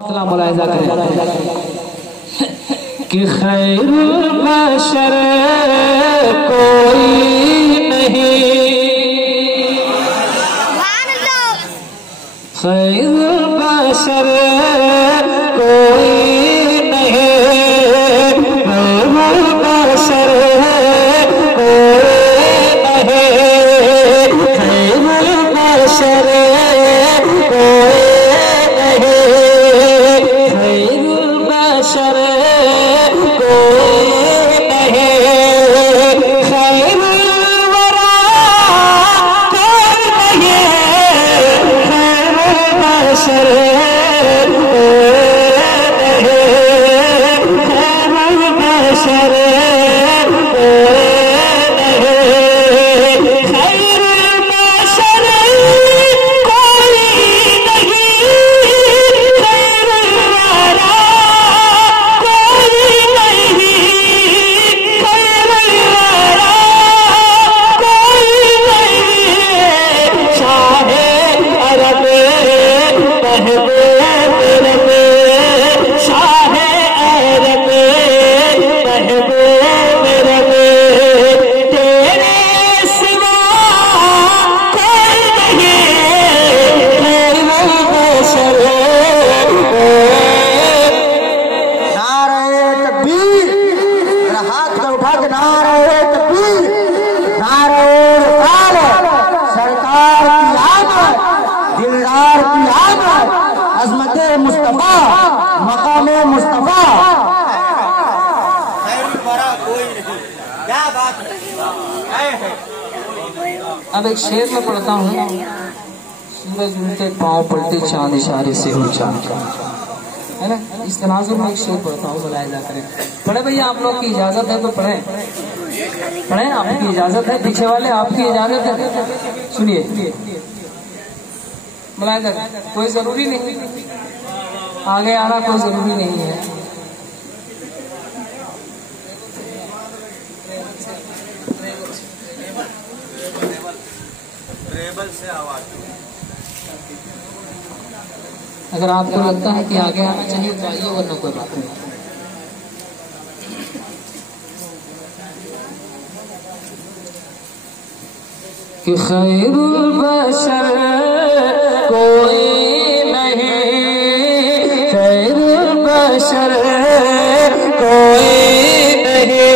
मुलाहिजा करें कि खैरुल बशर कोई नहीं, खैरुल बशर कोई नहीं, खैरुल बशर कोई नहीं, खैरुल बशर मुस्तफा मकाम मुस्तफा। अब एक शेर में पढ़ता हूँ, सूरज उल्टे पाँव पलटे चांद इशारे से हो चांद, है ना। इस तनाजुर में एक शेर पढ़ता हूँ, मुलाहिजा करें। पढ़े भैया, आप लोग की इजाजत है तो पढ़े, पढ़े, आपकी इजाजत है, पीछे वाले आपकी इजाजत है। सुनिए, मुलाहिजा करें। कोई जरूरी नहीं आगे आना, कोई जरूरी नहीं है। अगर आपको लगता है कि आगे आना चाहिए तो आइए, वरना कोई बात नहीं। कि खैरुल बशर कोई बशर कोई नहीं।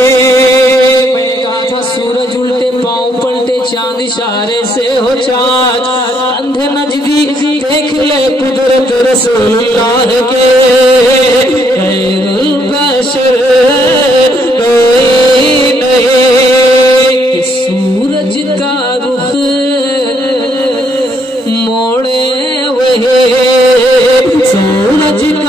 मैंने कहा था सूरज उल्टे पाँव पलटे चांद इशारे से हो चाँद, अंधे नजदीक देख ले कुदरत रसूलुल्लाह के। खैरुल बशर कोई नहीं, सूरज का रुख मोड़े वही, सूरज का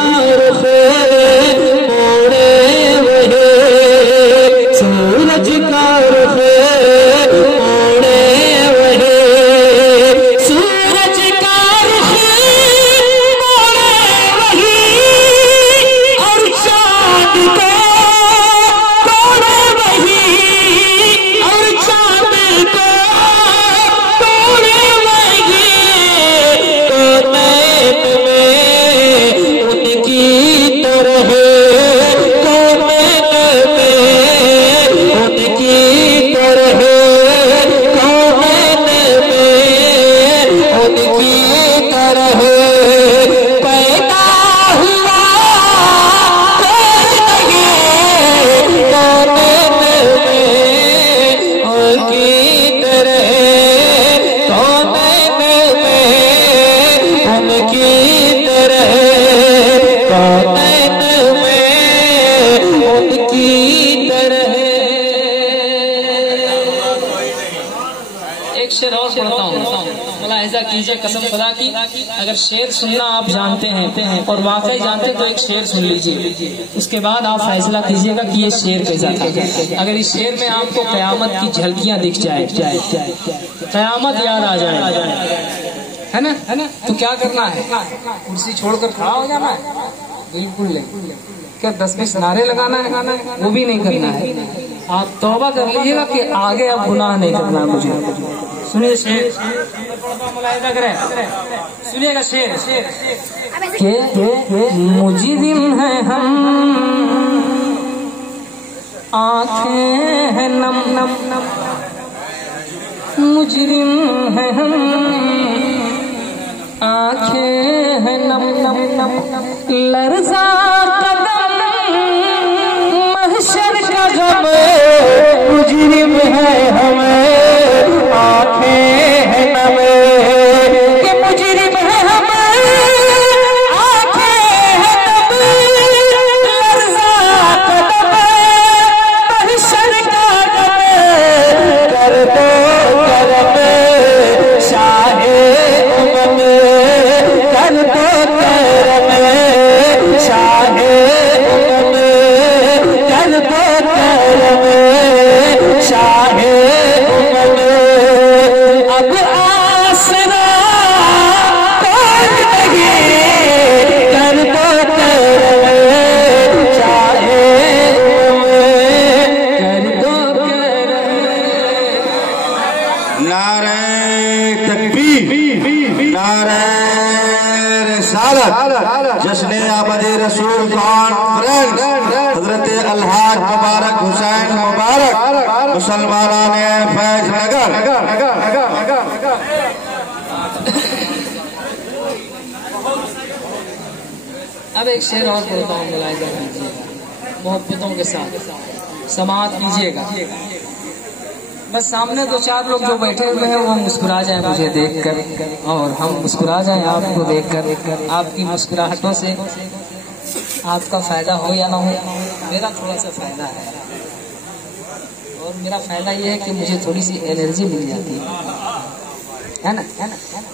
कीजिए, कसम खुदा की। अगर शेर सुनना आप जानते हैं और वाकई जानते हैं तो एक शेर सुन लीजिए, उसके बाद आप फैसला कीजिएगा कि ये शेर कैसा था। अगर इस शेर में आपको कयामत की झलकियां दिख जाए, कयामत याद आ जाए, है ना, तो क्या करना है? कुर्सी छोड़कर खड़ा हो जाना है? बिल्कुल नहीं। क्या 10-20 नारे लगाना है? वो भी नहीं करना है। आप तौबा कर लीजिएगा कि आगे अब गुनाह नहीं करना मुझे। सुनिए शेर, मुलाहिजा करें, सुनिएगा शेर। मुजरिम है हम, आँखें हैं नम नम नम, मुजरिम है हम, आँखें हैं नम नम नम, लर्ज़ा कदम महशर का गम, मुजरिम है हमें, आँखें हैं नम, कि मुजरिम है हमें, आँखें हैं नम, लर्ज़ा कदम महशर का गम, कर दो करम शाहे उमम, कर दो करम शाहे उमम, कर दो करम शाहे उमम, अब आसरा कोई नहीं, कर दो करम शाहे उमम, कर दो करम। नारे तकबीर, नारे रिसालत, जश्न आमद रसूल कॉन्फ्रेंस हजरत अलहाज मुबारक हुसैन मुबारक मुसलमाना ने फैज नगर। अब एक शेर और पढ़ता हूँ, मुलाहिजा कीजिएगा, मोहब्बतों के साथ समाअत कीजिएगा। बस सामने दो चार लोग जो बैठे हुए हैं वो मुस्कुरा जाएं मुझे देखकर, और हम मुस्कुरा जाएं आपको देखकर। आपकी मुस्कुराहटों से आपका फायदा हो या ना हो, मेरा थोड़ा सा फायदा है, और मेरा फायदा ये है कि मुझे थोड़ी सी एनर्जी मिल जाती है ना,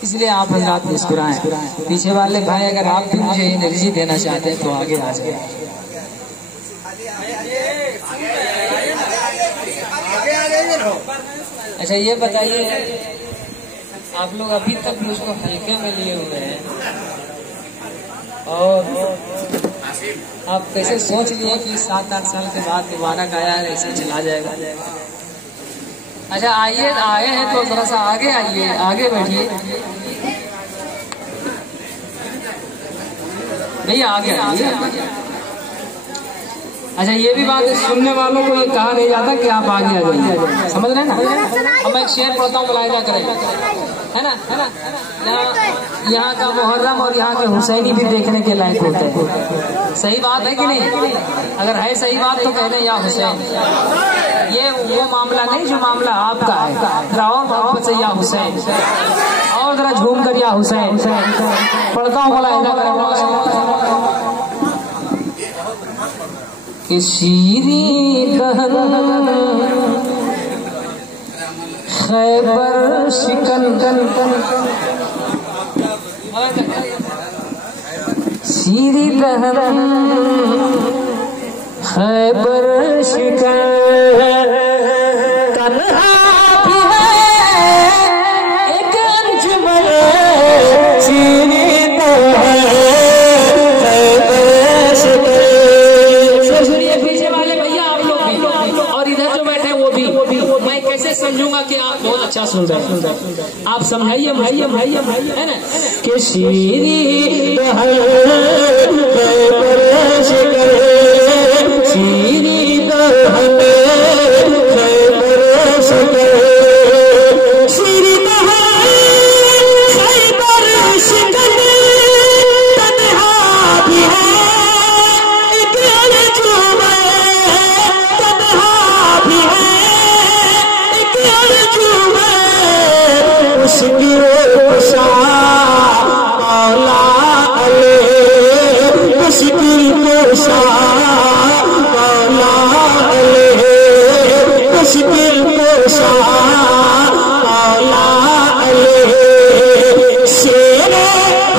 इसलिए आप हज़रात मुस्कुराएं। पीछे वाले भाई अगर आप भी मुझे एनर्जी देना चाहते हैं तो आगे आ जाए। अच्छा ये बताइए, आप लोग अभी तक मुझको हल्के में लिए हुए हैं, और आप कैसे सोच लिए कि 7-8 साल के बाद दोबारा गाया है ऐसे चला जाएगा। अच्छा आइए, आए हैं तो जरा सा आगे आइए, आगे बैठिए भैया, आगे आइए। अच्छा ये भी बात सुनने वालों को ये कहा नहीं जाता कि आप आगे आ जाइए, समझ रहे हैं ना। अब मैं एक शेर पढ़ता हूँ, मुलाहिजा करें, है ना। यहाँ का मुहर्रम और यहाँ के हुसैनी भी देखने के लायक होते हैं। सही बात है कि नहीं? अगर है सही बात तो कह दें या हुसैन। ये वो मामला नहीं जो मामला आपका है, जरा और मोहब्बत से या हुसैन, और जरा झूम कर या हुसैन। पढ़ता हूँ, मुलाहिजा करें। शीरी दहन खैबर शिकन, शीरी दहन खैबर शिकन, तन्हा भी है एक अंजुमन, शीरी दहन खैबर शिकन। समझूंगा कि आप बहुत अच्छा सुन रहे हैं, आप समझाइए भाई है ना। कि शीरी दहन खैबर शिकन, शीरी दहन खैबर शिकन, शीरी दहन खैबर शिकन, तन्हा भी है एक अंजुमन, तन्हा भी है मौला अले, मुश्किल कोशा मौला अले, मुश्किल कोशा मौला अले, शेरे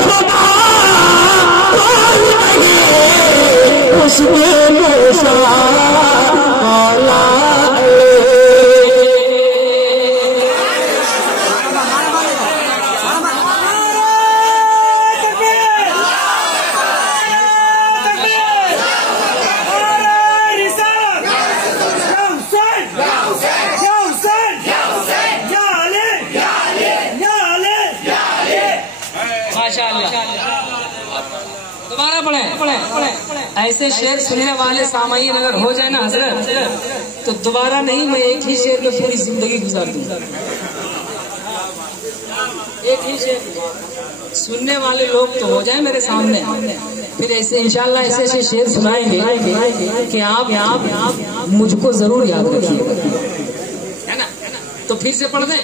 खुदा कोई नहीं, मुश्किल कोशा मौला अले। या ऐसे शेर सुनने वाले सामाईन अगर हो जाए ना हजरत, तो दोबारा नहीं, मैं एक ही शेर में पूरी जिंदगी गुजार दूंगा। एक ही शेर सुनने वाले लोग तो हो जाए मेरे सामने, फिर ऐसे इंशाल्लाह ऐसे ऐसे शेर सुनाएंगे कि आप मुझको जरूर याद रखिएगा, है ना। तो फिर से पढ़ दें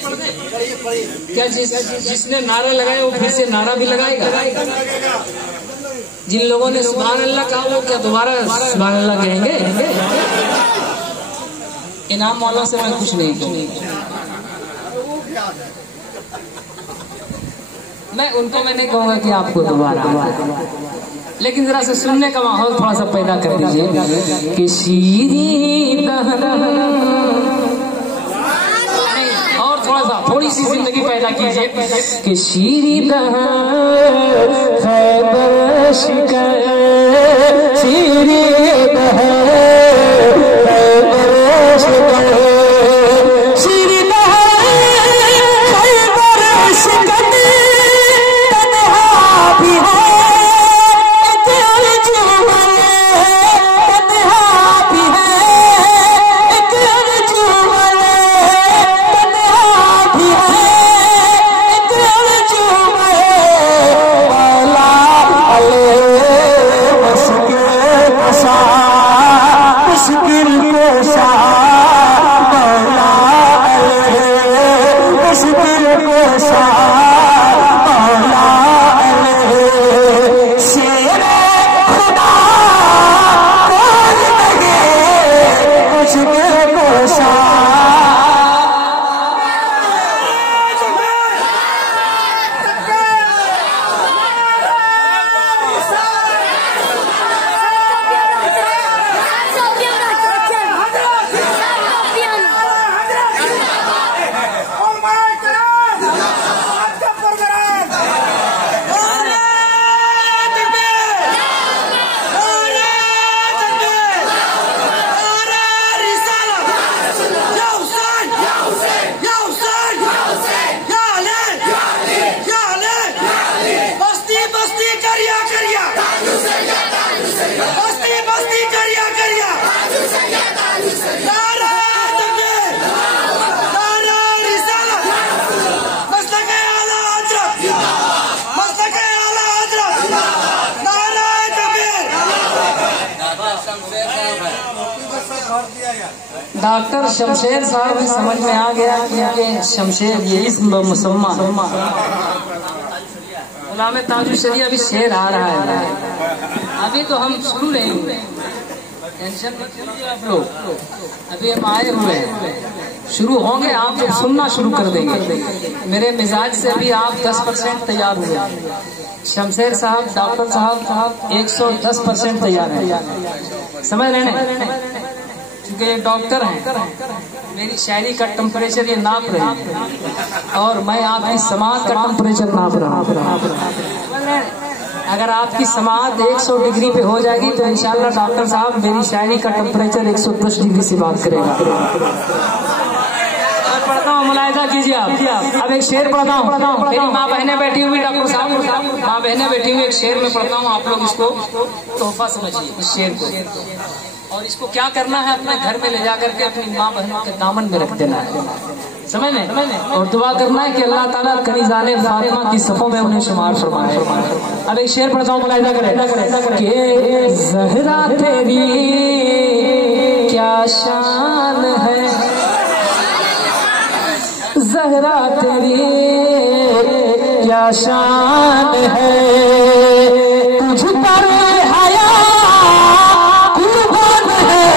क्या? जिसने नारा लगाए वो फिर से नारा भी लगाएगा। जिन लोगों ने सुभान अल्लाह कहा वो क्या दोबारा सुभान अल्लाह कहेंगे? इनाम वालों से मैं कुछ नहीं कहूँगा, मैं उनको मैं नहीं कहूँगा कि आपको दोबारा, लेकिन जरा से सुनने का माहौल थोड़ा सा पैदा कर दीजिए कि शीरी और थोड़ा सा थोड़ी सी जिंदगी पैदा कीजिए कि शीरी खैबर शिकर शीरी डॉक्टर शमशेर साहब भी समझ में आ गया कि शमशेर ये इस्म मुसम्मा गुलाम ताजुशरी अभी शेर आ रहा है। अभी तो हम शुरू नहीं हुए, टेंशन मत लीजिए आप लोग, अभी हम आए हुए हैं, शुरू होंगे आप जब सुनना शुरू कर देंगे। मेरे मिजाज से अभी आप 10% तैयार हुए, शमशेर साहब डॉक्टर साहब 110% तैयार है, समझ रहे हैं? क्योंकि ये डॉक्टर हैं, मेरी शायरी का टेम्परेचर ये नाप रहे हैं और मैं आपकी समाज का टेम्परेचर नाप रहा हूँ। अगर आपकी समाज 100 डिग्री पे हो जाएगी तो इंशाल्लाह डॉक्टर साहब मेरी शायरी का टेम्परेचर 110 डिग्री से बात करेगा। पढ़ता हूँ, मुलायजा कीजिए आप। अब एक शेर पढ़ता हूँ, मेरी माँ बहनें बैठी हुई, डॉक्टर साहब माँ बहनें बैठी हुई, एक शेर में पढ़ता हूँ, आप लोग इसको तोहफा समझिए इस शेर को, और इसको क्या करना है अपने घर में ले जाकर के अपनी माँ बहनों के दामन में रख देना है, समझ में, और दुआ करना है कि अल्लाह ताला कनीज़ाने फातिमा की सफों में उन्हें शुमार फरमाए। अब एक शेर पढ़ता हूँ, मुलाहिजा करें कि ज़हरा तेरी क्या शान है, ज़हरा तेरी क्या शान है, तुझ पर हया कुर्बान है,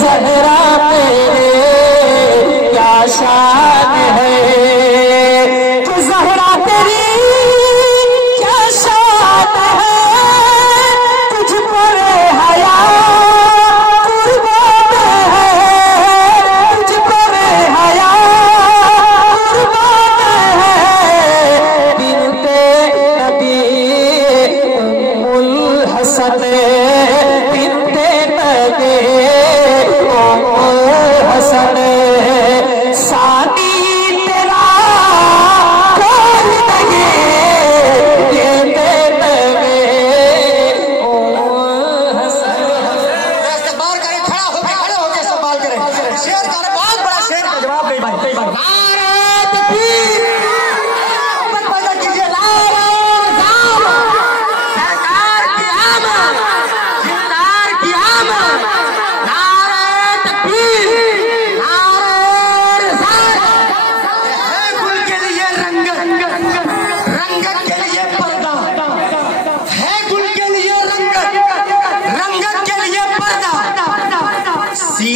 ज़हरा तेरी क्या शान है, तो ज़हरा तेरी क्या शान है, तुझ पर हया कुर्बान है, तुझ पर हया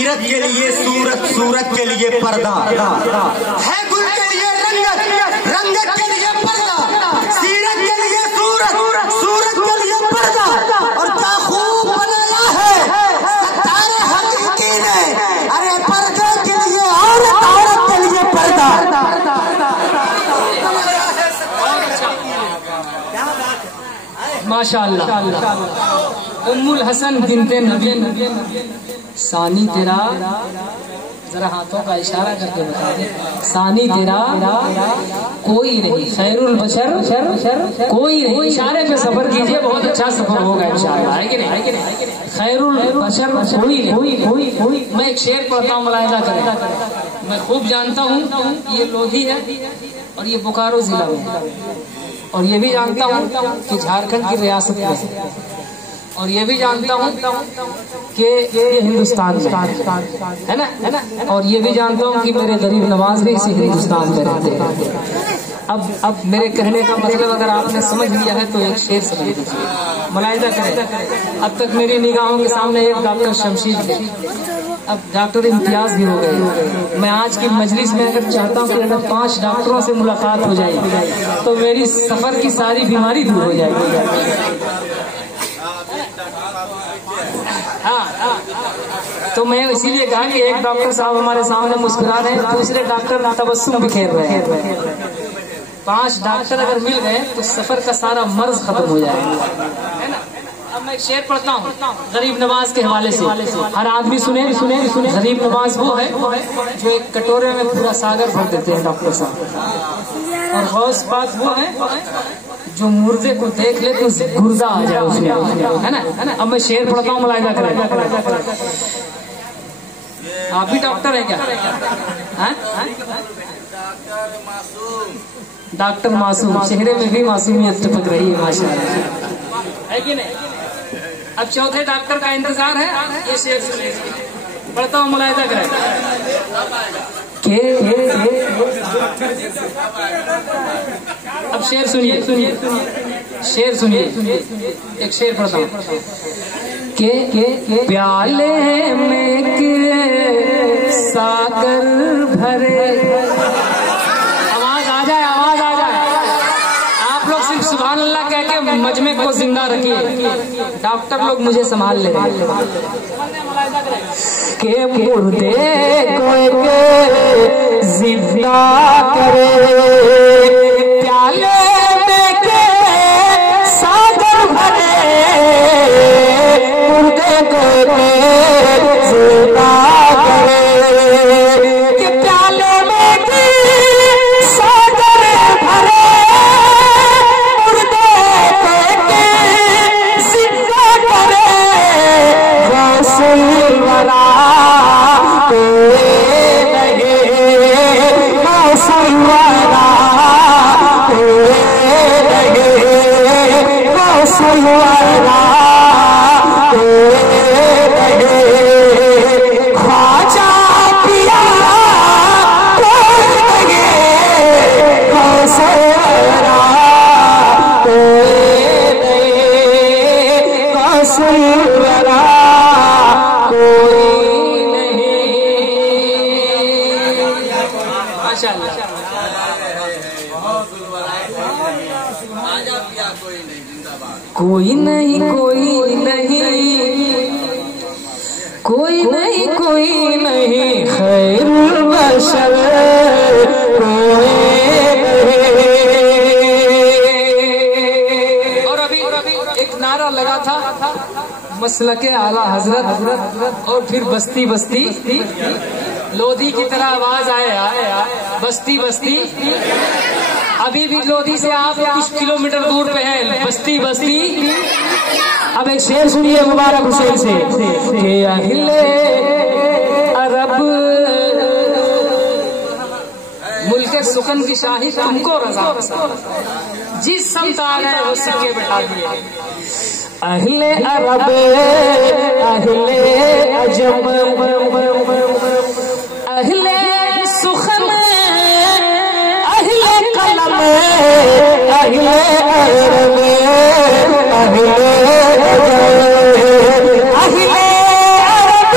सीरत के लिए सूरत, सूरत के लिए पर्दा है, गुल के लिए रंगत, रंगत के लिए पर्दा, सीरत के लिए सूरत, सूरत के लिए पर्दा। और क्या खूब बनाया है सत्तारे हकीकी ने, अरे पर्दे के लिए औरत, औरत के लिए पर्दा। माशाअल्लाह। उम्मुल हसन बिनते नबी, सानी तेरा, जरा हाथों का इशारा करके बता दे, सानी तेरा कोई नहीं, खैरुल बशर कोई नहीं। इशारे पे सफर कीजिए, बहुत अच्छा सफर होगा इंशाअल्लाह, है कि नहीं? खैरुल बशर कोई नहीं। मैं एक शेर पढ़ता हूँ, मुलाहिजा करें। मैं खूब जानता हूँ ये लोधी है और ये बोकारो जिला में, और ये भी जानता हूँ कि झारखंड की रियासत में, और ये भी जानता हूँ कि ये हिंदुस्तान में है ना, और ये भी जानता हूँ कि मेरे गरीब नवाज भी इसी हिंदुस्तान में रहते हैं। अब मेरे कहने का मतलब अगर आपने समझ लिया है तो एक शेर समझ लीजिए, मुलाहिजा करें। अब तक मेरी निगाहों के सामने एक डॉक्टर शमशीद थे, अब डॉक्टर इम्तियाज भी हो गए। मैं आज की मजलिस में अगर चाहता हूँ कि अगर 5 डॉक्टरों से मुलाकात हो जाएगी तो मेरी सफर की सारी बीमारी दूर हो जाएगी। हाँ, तो मैं इसीलिए कहा कि एक डॉक्टर साहब हमारे सामने मुस्कुरा रहे हैं, दूसरे डॉक्टर तबस्सुम बिखेर रहे हैं। 5 डॉक्टर अगर मिल गए तो सफर का सारा मर्ज खत्म हो जाएगा, है ना। अब मैं एक शेर पढ़ता हूँ गरीब नवाज के हवाले से, हर आदमी सुने। गरीब नवाज वो है जो एक कटोरे में पूरा सागर भर देते हैं डॉक्टर साहब, और गौस पाक वो है जो मुर्दे को देख ले तो गुर्दा आ जाए उसमें, है ना। अब मैं शेर पढ़ता हूँ, मुलाहिजा करें। आप भी डॉक्टर हैं क्या? डॉक्टर मासूम, चेहरे में भी मासूमियत टपक रही है माशाअल्लाह, है कि नहीं। अब चौथे डॉक्टर का इंतजार है, ये शेर सुनिए, पढ़ता हूँ, मुलाहिजा करें। अब शेर सुनिए, शेर सुनिए, एक शेर पढ़ता हूँ। के प्याले में के सागर भरे, आवाज आ जाए, आवाज आ जाए। आप लोग सिर्फ सुभान अल्लाह कह के मजमे को जिंदा रखिए, डॉक्टर लोग मुझे संभाल ले रहे हैं। के मुर्दे को जिंदा करे, प्याले में के सागर भरे, मुर्दे को जिंदा करे, कि प्याले में के सागर भरे, मुर्दे को जिंदा करे, रसूल वरा कोई नहीं, कोई नहीं, कोई नहीं, कोई नहीं, खैरुल बशर कोई नहीं। और अभी एक नारा लगा था, मसलके आला हजरत, और फिर बस्ती बस्ती लोधी की तरह आवाज आए, बस्ती बस्ती। अभी भी लोधी से आप कुछ किलोमीटर दूर पे है, बस्ती बस्ती। अब एक शेर सुनिए मुबारक हुसैन से, कि अहले अरब मुल्के सुकन की शाही तुमको रजा, जिस समत आ गए वो सिक्के बैठा दिए। अहले अरब, अहले अजम, अहले सुखन, अहले कलम, अहले अरब, अहले अजम, अहले अरब,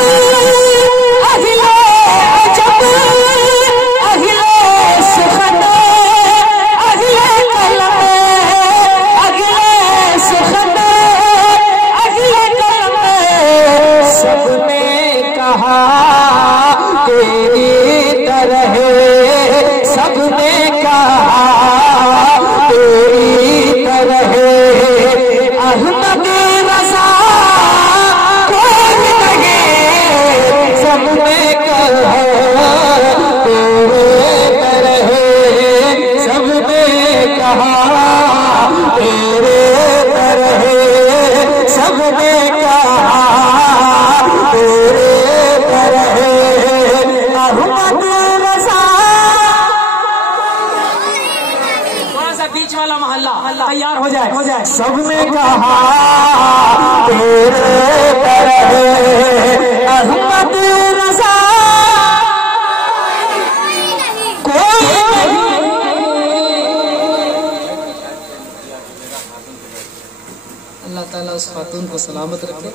सबने कहा तेरे पर है अहमद रज़ा। थोड़ा सा बीच वाला मोहल्ला तैयार हो जाए। सबने कहा तेरे पर है अहमद रज़ा। अल्लाह ताला उस खातून को सलामत रखे।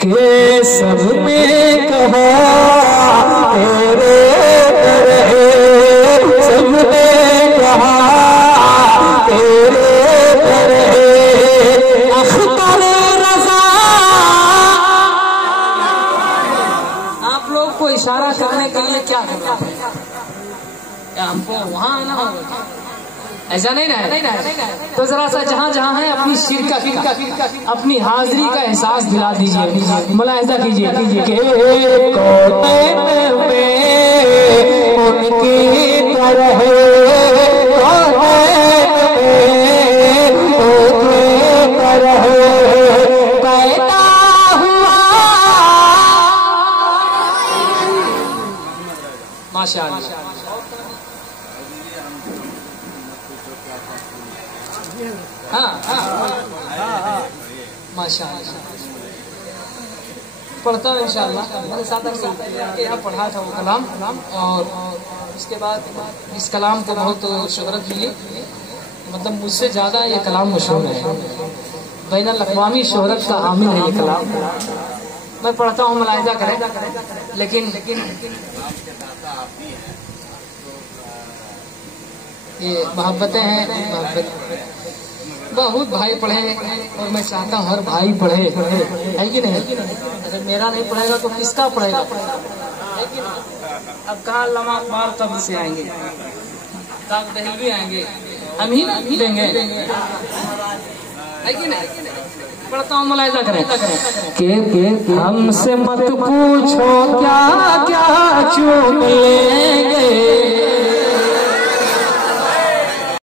के सबने कहा तेरे पर है, सबने कहा तेरे पर है अख्तर रज़ा। आप लोग को इशारा करने के लिए क्या करना है? क्या हमको वहाँ आना होगा? ऐसा नहीं ना है। तो जरा सा जहाँ जहाँ है अपनी शिरकत, अपनी हाजिरी का एहसास दिला दीजिए, मुलाहिजा कीजिए के कौतैन में उनकी तरह पैदा हुआ। माशाअल्लाह। हाँ माशाअल्लाह। पढ़ता हूँ इंशाअल्लाह। मेरे साथ यहाँ पढ़ा था वो कलाम, और उसके बाद इस कलाम को बहुत शोहरत मिली। मतलब मुझसे ज़्यादा ये कलाम मशहूर है, बैनुल अक़वामी शोहरत का हामिल है ये कलाम। मैं पढ़ता हूँ, मुलाहिजा करें। लेकिन ये मोहब्बतें हैं, बहुत भाई पढ़े और मैं चाहता हूँ हर भाई पढ़े, है कि नहीं? अगर मेरा नहीं पढ़ेगा तो किसका पढ़ेगा? है कि नहीं? अब कहाँ अल्लामा अखबार कब से आएंगे, ताक दहलवी आएंगे, हम ही देंगे, है कि नहीं? पढ़ता हूँ, मुलाहिजा करें। के हमसे मत पूछो क्या क्या चूक लेंगे,